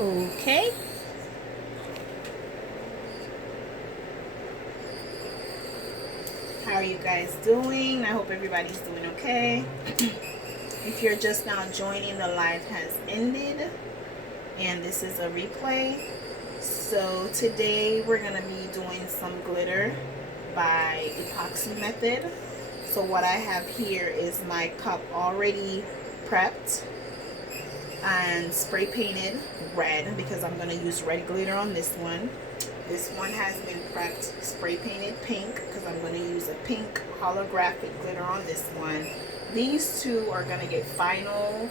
Okay. How are you guys doing? I hope everybody's doing okay. If you're just now joining, the live has ended and this is a replay. So today we're going to be doing some glitter by epoxy method. So what I have here is my cup already prepped and spray painted red because I'm going to use red glitter on this one. This one has been prepped spray painted pink because I'm going to use a pink holographic glitter on this one. These two are going to get final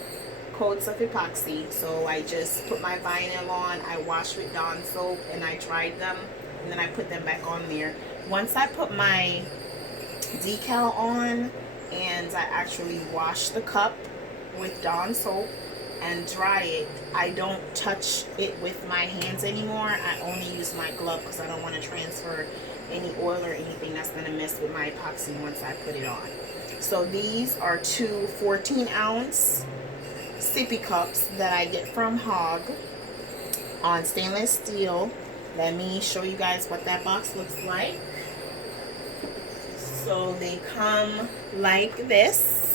coats of epoxy. So I just put my vinyl on, I washed with Dawn soap and I dried them, and then I put them back on there. Once I put my decal on and I actually wash the cup with Dawn soap and dry it, I don't touch it with my hands anymore. I only use my glove because I don't want to transfer any oil or anything that's going to mess with my epoxy once I put it on. So these are two 14-ounce sippy cups that I get from Hog on stainless steel. Let me show you guys what that box looks like. So they come like this.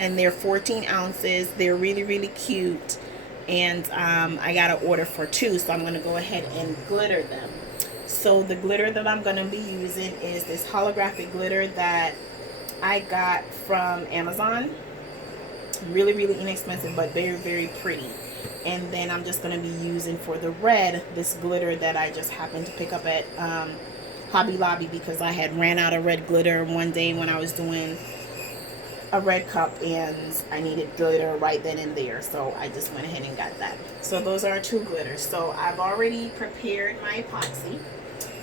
And they're 14 ounces. They're really, really cute. And I got an order for two, so I'm going to go ahead and glitter them. So the glitter that I'm going to be using is this holographic glitter that I got from Amazon. Really, really inexpensive, but very, very pretty. And then I'm just going to be using for the red this glitter that I just happened to pick up at Hobby Lobby because I had ran out of red glitter one day when I was doing a red cup and I needed glitter right then and there, so I just went ahead and got that. So those are two glitters. So I've already prepared my epoxy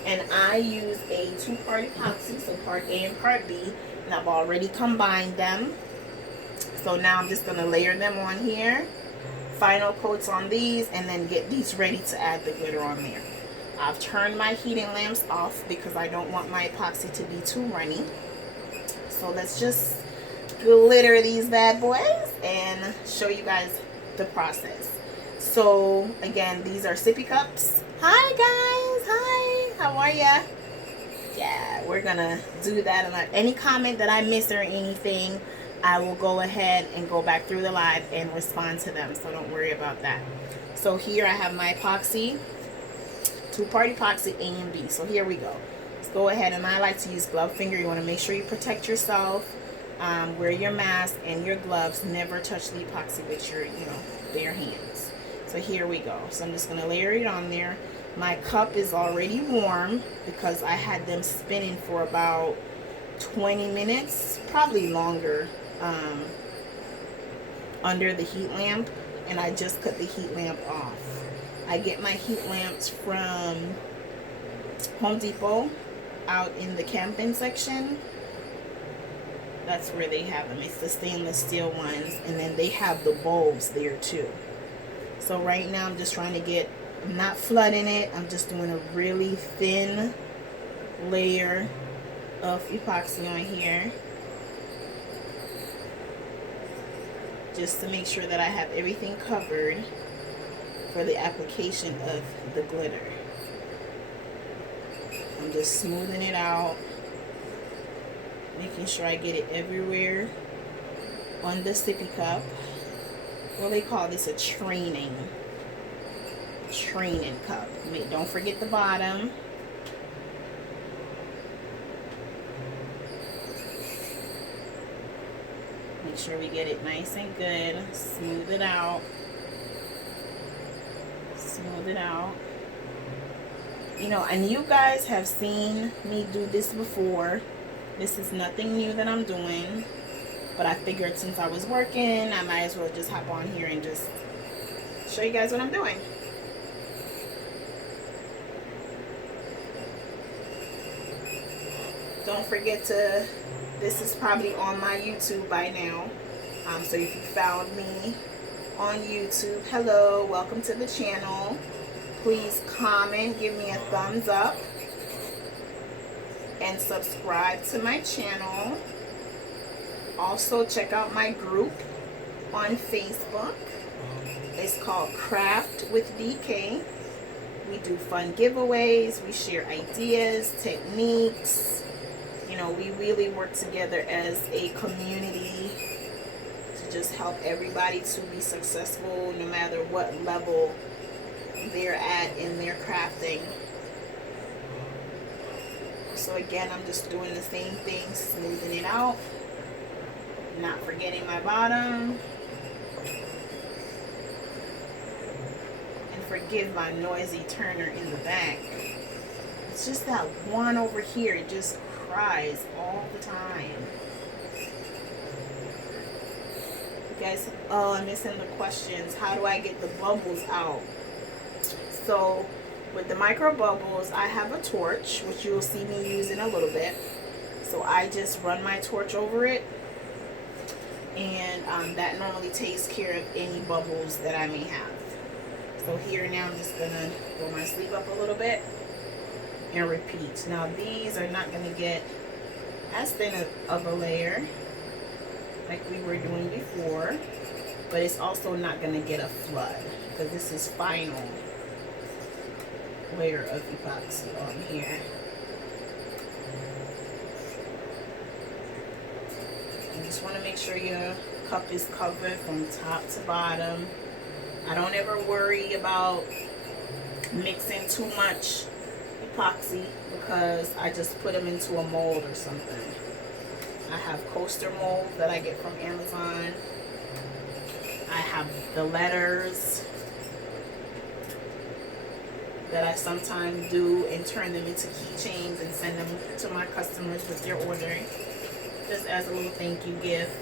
and I use a two-part epoxy, so part A and part B, and I've already combined them. So now I'm just going to layer them on here, final coats on these, and then get these ready to add the glitter on there. I've turned my heating lamps off because I don't want my epoxy to be too runny. So let's just glitter these bad boys and show you guys the process. So again, these are sippy cups. Hi guys, hi, how are ya? Yeah, we're gonna do that, and any comment that I miss or anything, I will go ahead and go back through the live and respond to them, so don't worry about that. So here I have my epoxy, two-part epoxy A and B. So here we go. Let's go ahead, and I like to use glove finger. You want to make sure you protect yourself. Wear your mask and your gloves. Never touch the epoxy with your, bare hands. So here we go. So I'm just going to layer it on there. My cup is already warm because I had them spinning for about 20 minutes, probably longer, under the heat lamp, and I just cut the heat lamp off. I get my heat lamps from Home Depot out in the camping section. That's where they have them. It's the stainless steel ones, and then they have the bulbs there too. So right now I'm just trying to get, I'm not flooding it, I'm just doing a really thin layer of epoxy on here just to make sure that I have everything covered for the application of the glitter. I'm just smoothing it out, making sure I get it everywhere on the sippy cup. Well, they call this a training cup. Don't forget the bottom. Make sure we get it nice and good. Smooth it out. Smooth it out. And you guys have seen me do this before. This is nothing new that I'm doing, but I figured since I was working, I might as well just hop on here and just show you guys what I'm doing. Don't forget to, this is probably on my YouTube by now. So if you found me on YouTube, hello, welcome to the channel. Please comment, give me a thumbs up, and subscribe to my channel. Also check out my group on Facebook. It's called Craft with DK. We do fun giveaways. We share ideas, techniques. You know, we really work together as a community to just help everybody to be successful no matter what level they're at in their crafting. So again, I'm just doing the same thing, smoothing it out, not forgetting my bottom. And forgive my noisy turner in the back. It's just that one over here, it just cries all the time. You guys, oh, I'm missing the questions. How do I get the bubbles out? So with the micro bubbles, I have a torch, which you'll see me use in a little bit. So I just run my torch over it, and that normally takes care of any bubbles that I may have. So here now I'm just gonna roll my sleeve up a little bit and repeat. Now these are not gonna get as thin of a layer like we were doing before, but it's also not gonna get a flood because this is final layer of epoxy on here. You just want to make sure your cup is covered from top to bottom. I don't ever worry about mixing too much epoxy because I just put them into a mold or something. I have coaster molds that I get from Amazon. I have the letters that I sometimes do and turn them into keychains and send them to my customers with their order, just as a little thank you gift.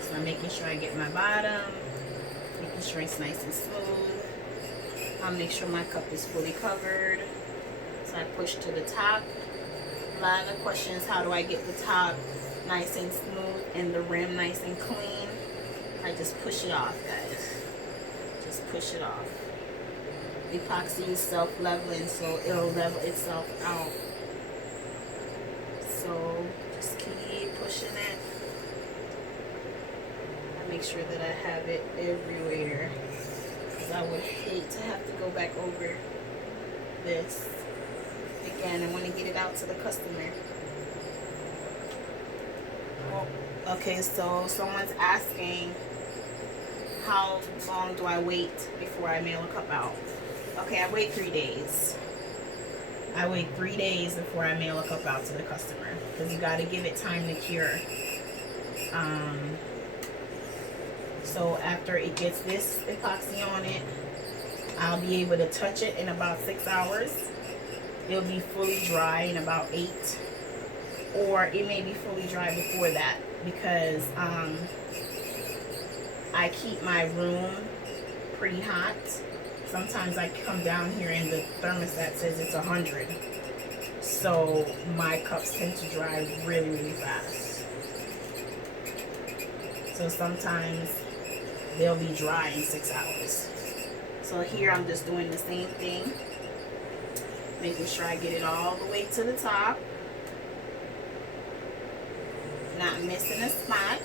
So I'm making sure I get my bottom, making sure it's nice and smooth. I'll make sure my cup is fully covered. So I push to the top. A lot of the questions, how do I get the top nice and smooth and the rim nice and clean? I just push it off, guys. Just push it off. Epoxy is self-leveling, so it'll level itself out. So just keep pushing it. I make sure that I have it everywhere, because I would hate to have to go back over this again. I want to get it out to the customer. Well, okay, so someone's asking, how long do I wait before I mail a cup out? Okay, I wait 3 days. I wait 3 days before I mail a cup out to the customer, because you got to give it time to cure. So after it gets this epoxy on it, I'll be able to touch it in about 6 hours. It'll be fully dry in about 8, or it may be fully dry before that, because I keep my room pretty hot. Sometimes I come down here and the thermostat says it's 100. So my cups tend to dry really, really fast. So sometimes they'll be dry in 6 hours. So here I'm just doing the same thing, making sure I get it all the way to the top, not missing a spot.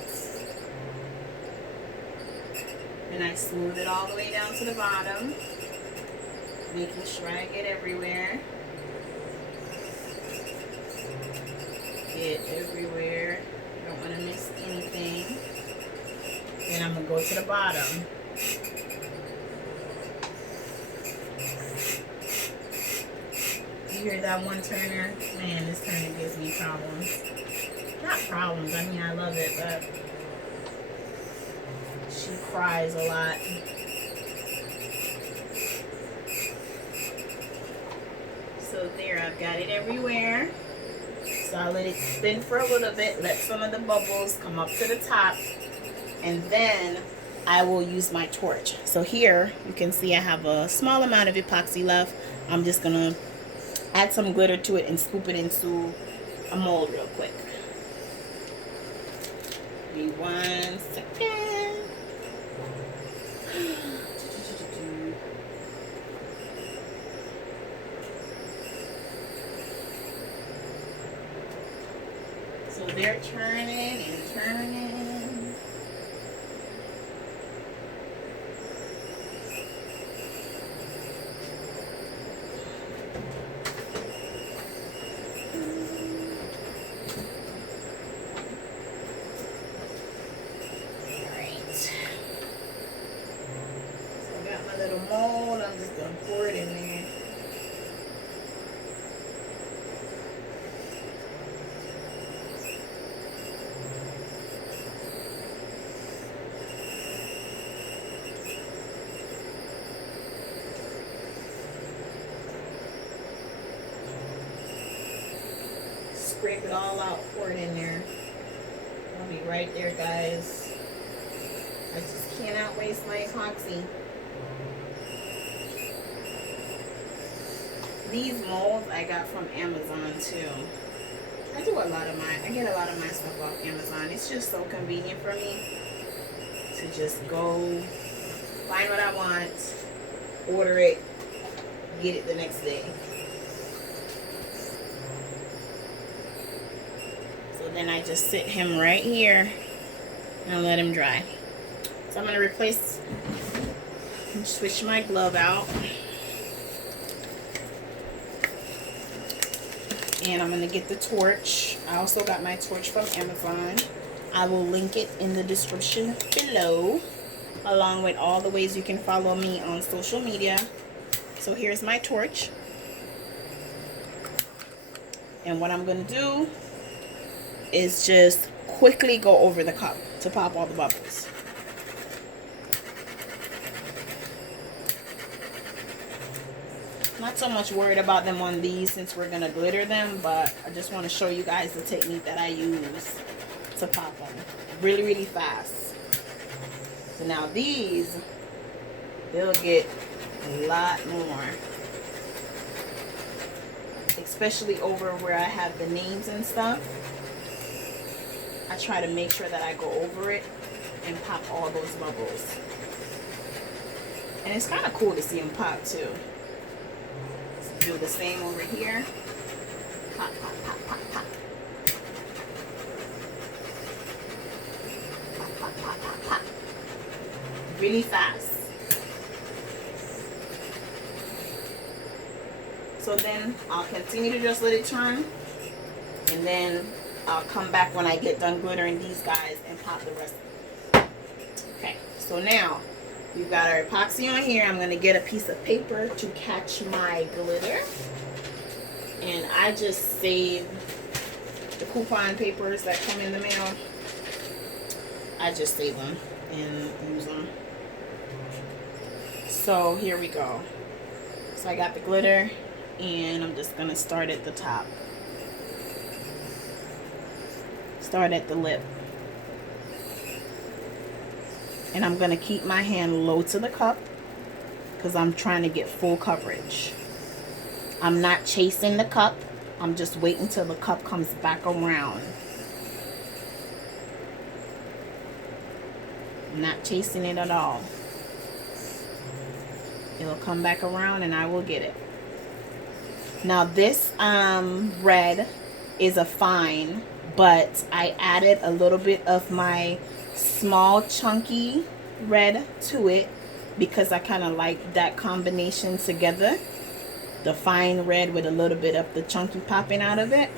And I smooth it all the way down to the bottom, making sure I get everywhere. Get everywhere. I don't want to miss anything. Then I'm going to go to the bottom. You hear that one turner? Man, this turner gives me problems. Not problems, I mean I love it, but she cries a lot. So there, I've got it everywhere. So I'll let it spin for a little bit, let some of the bubbles come up to the top, and then I will use my torch. So here you can see I have a small amount of epoxy left. I'm just gonna add some glitter to it and scoop it into a mold real quick. Give me 1 second. So here turning and turning. Alright. So I got my little mold. I'm just going to pour it in there. Scrape it all out, pour it in there. I'll be right there, guys. I just cannot waste my epoxy. These molds I got from Amazon too. I get a lot of my stuff off Amazon. It's just so convenient for me to just go find what I want, order it, get it the next day. Then I just sit him right here and let him dry. So I'm going to switch my glove out. And I'm going to get the torch. I also got my torch from Amazon. I will link it in the description below, along with all the ways you can follow me on social media. So here's my torch. And what I'm going to do is just quickly go over the cup to pop all the bubbles. Not so much worried about them on these since we're gonna glitter them, but I just want to show you guys the technique that I use to pop them really, really fast. So now these, they'll get a lot more, especially over where I have the names and stuff. I try to make sure that I go over it and pop all those bubbles. And it's kind of cool to see them pop too. So do the same over here. Pop, pop, pop, pop, pop. Pop, pop, pop, pop, pop. Really fast. So then I'll continue to just let it turn. And then I'll come back when I get done glittering these guys and pop the rest of them. Okay, so now we've got our epoxy on here. I'm going to get a piece of paper to catch my glitter. And I just save the coupon papers that come in the mail. I just save them and use them. So here we go. So I got the glitter and I'm just going to start at the top. Start at the lip. And I'm going to keep my hand low to the cup because I'm trying to get full coverage. I'm not chasing the cup. I'm just waiting till the cup comes back around. I'm not chasing it at all. It'll come back around and I will get it. Now this red is a fine, but I added a little bit of my small chunky red to it because I kind of like that combination together. The fine red with a little bit of the chunky popping out of it.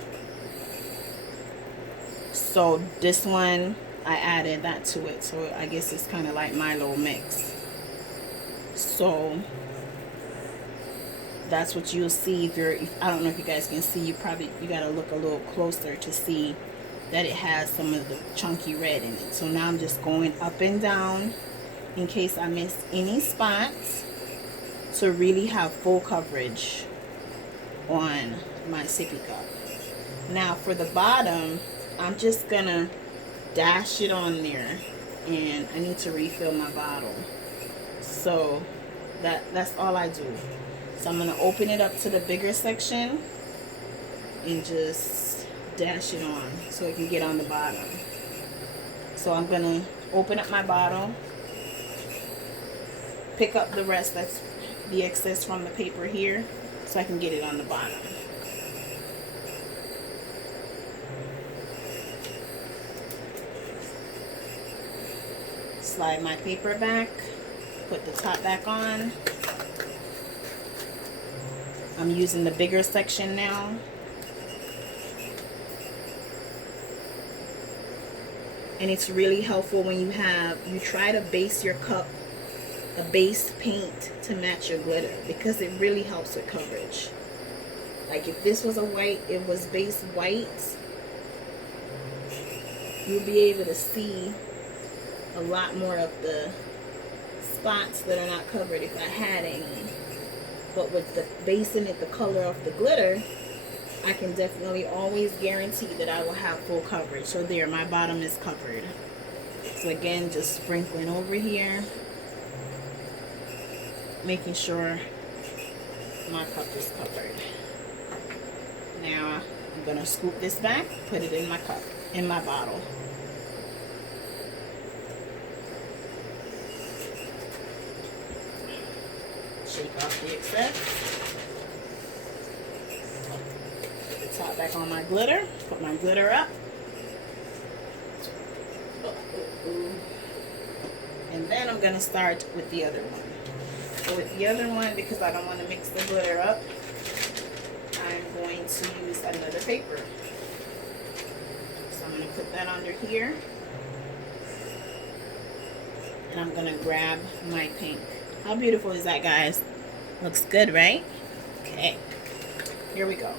So this one, I added that to it. So I guess it's kind of like my little mix. So that's what you'll see if I don't know if you guys can see. You gotta look a little closer to see that it has some of the chunky red in it. So now I'm just going up and down in case I miss any spots to really have full coverage on my sippy cup. Now for the bottom, I'm just gonna dash it on there, and I need to refill my bottle. So that's all I do. So I'm gonna open it up to the bigger section and just dash it on so it can get on the bottom. So I'm gonna open up my bottle, pick up the rest, that's the excess from the paper here, so I can get it on the bottom. slide my paper back, put the top back on. I'm using the bigger section now. And it's really helpful when you try to base your cup, a base paint to match your glitter, because it really helps with coverage. Like if this was a white, it was base white, you'll be able to see a lot more of the spots that are not covered if I had any. But with the basing it the color of the glitter, I can definitely always guarantee that I will have full coverage. So there, my bottom is covered. So again, just sprinkling over here, making sure my cup is covered. Now I'm gonna scoop this back, put it in my cup, in my bottle. Shake off the excess. Put the top back on my glitter. Put my glitter up. And then I'm going to start with the other one. So with the other one, because I don't want to mix the glitter up, I'm going to use another paper. So I'm going to put that under here. And I'm going to grab my pink. How beautiful is that, guys? Looks good, right? Okay, here we go.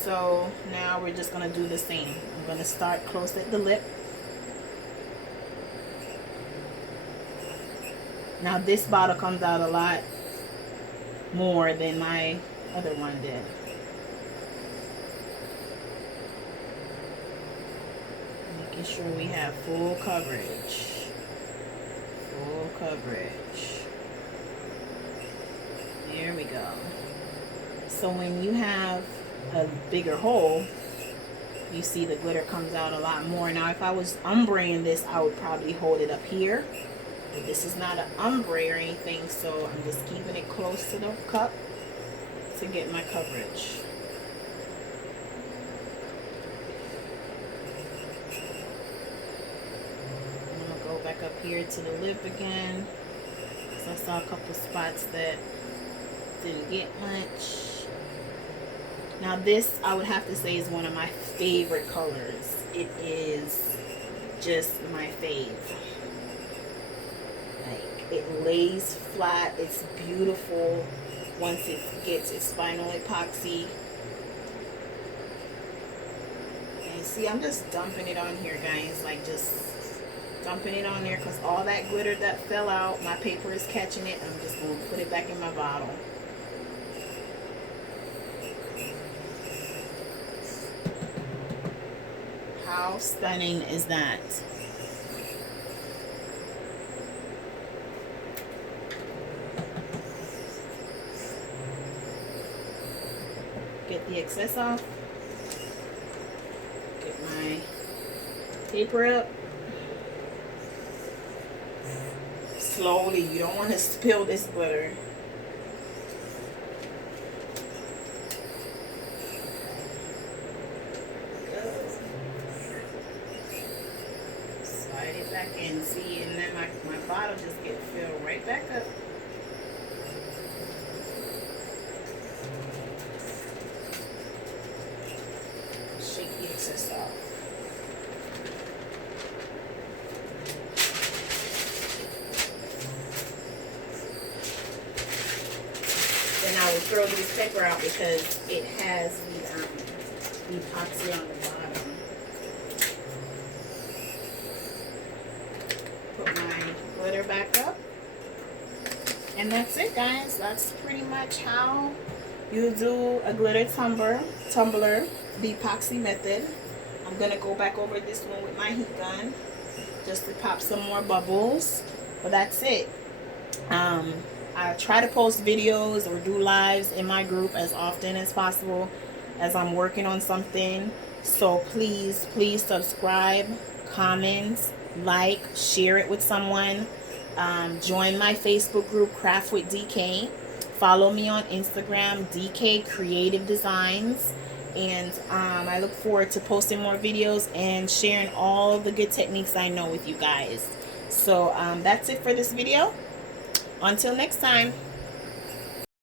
So now we're just gonna do the same. I'm gonna start close at the lip. Now this bottle comes out a lot more than my other one did. Making sure we have full coverage. Full coverage. There we go. So when you have a bigger hole, you see the glitter comes out a lot more. Now if I was ombreing this, I would probably hold it up here. But this is not an ombre or anything, so I'm just keeping it close to the cup to get my coverage. Back up here to the lip again, so I saw a couple spots that didn't get much. Now this, I would have to say, is one of my favorite colors. It is just my fave. Like, it lays flat, it's beautiful once it gets its final epoxy. And see, I'm just dumping it on here, guys, like just dumping it on there, because all that glitter that fell out, my paper is catching it. I'm just going to put it back in my bottle. How stunning is that? Get the excess off. Get my paper up. Slowly, you don't want to spill this glitter. Slide it back in, see, and then my bottle just gets filled right back up. Shake the excess off. And I will throw this paper out because it has the epoxy on the bottom. Put my glitter back up. And that's it, guys. That's pretty much how you do a glitter tumbler, the epoxy method. I'm going to go back over this one with my heat gun just to pop some more bubbles. But that's it. I try to post videos or do lives in my group as often as possible as I'm working on something. So please subscribe, comment, like, share it with someone. Join my Facebook group, Craft with DK. Follow me on Instagram, DK Creative Designs. And I look forward to posting more videos and sharing all the good techniques I know with you guys. So that's it for this video. Until next time.